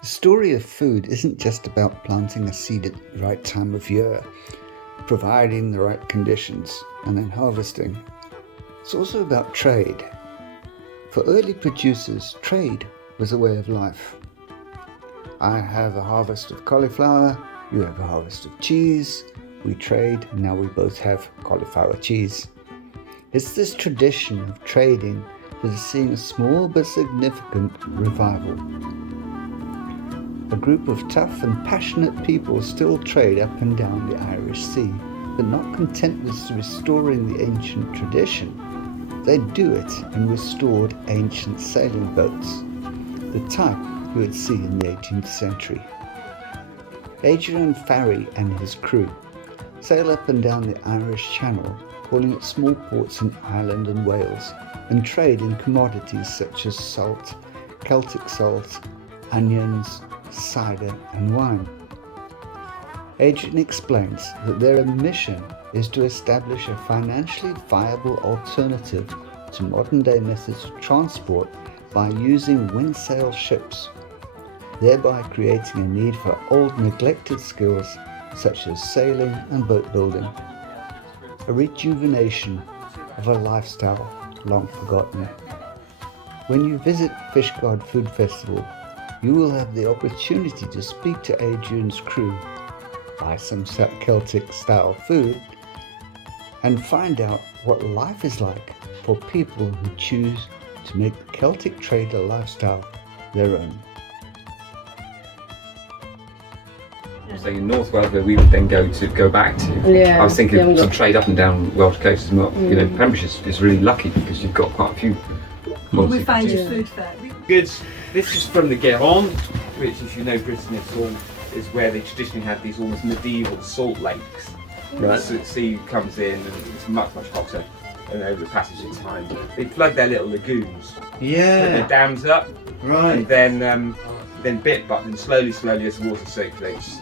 The story of food isn't just about planting a seed at the right time of year, providing the right conditions, and then harvesting. It's also about trade. For early producers, trade was a way of life. I have a harvest of cauliflower, you have a harvest of cheese, we trade, and now we both have cauliflower cheese. It's this tradition of trading that is seeing a small but significant revival. A group of tough and passionate people still trade up and down the Irish Sea, but not content with restoring the ancient tradition. They do it in restored ancient sailing boats, the type you would see in the 18th century. Adrian Farey and his crew sail up and down the Irish Channel, calling at small ports in Ireland and Wales, and trade in commodities such as salt, Celtic salt, onions, cider and wine. Adrian explains that their mission is to establish a financially viable alternative to modern-day methods of transport by using windsail ships, thereby creating a need for old neglected skills such as sailing and boat building, a rejuvenation of a lifestyle long forgotten. When you visit Fishguard Food Festival, you will have the opportunity to speak to Adrian's crew, buy some Celtic style food, and find out what life is like for people who choose to make the Celtic trader lifestyle their own. So in North Wales, where we would then go back to. Yeah, I was thinking to trade up and down Welsh coast as well. You know, Pembrokeshire is really lucky because you've got quite a few. We find your food fair. Good. This is from the Giron, which, if you know Britain, is where they traditionally had these almost medieval salt lakes. Right. So the sea comes in and it's much hotter, and over the passage of time, they flood their little lagoons. Yeah. Put their dams up. Right. And then bit by bit, slowly as the water circulates,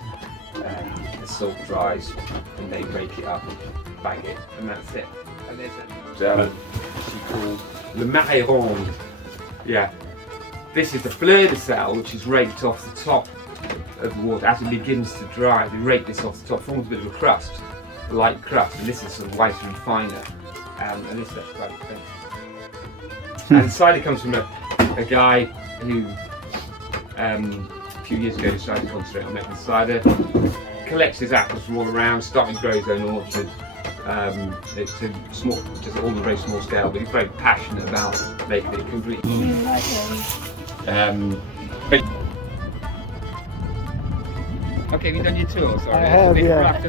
the salt dries, and they break it up, bag it, and that's it. And there's a she called Le Marée Ronde. Yeah. This is the fleur de sel, which is raked off the top of the water as it begins to dry. They rake this off the top, forms a bit of a crust, a light crust, and this is sort of whiter and finer. And this is quite expensive. And cider comes from a guy who a few years ago decided to concentrate on making cider, collects his apples from all around, starting to grow his own orchard. It's a small, just all on a very small scale, but he's very passionate about making it complete. Okay, have you done your tour? Sorry. I have, yeah.